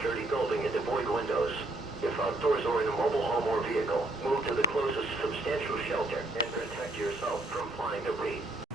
sturdy building and avoid windows. If outdoors or in a mobile home or vehicle, move to the closest substantial shelter and protect yourself from flying debris.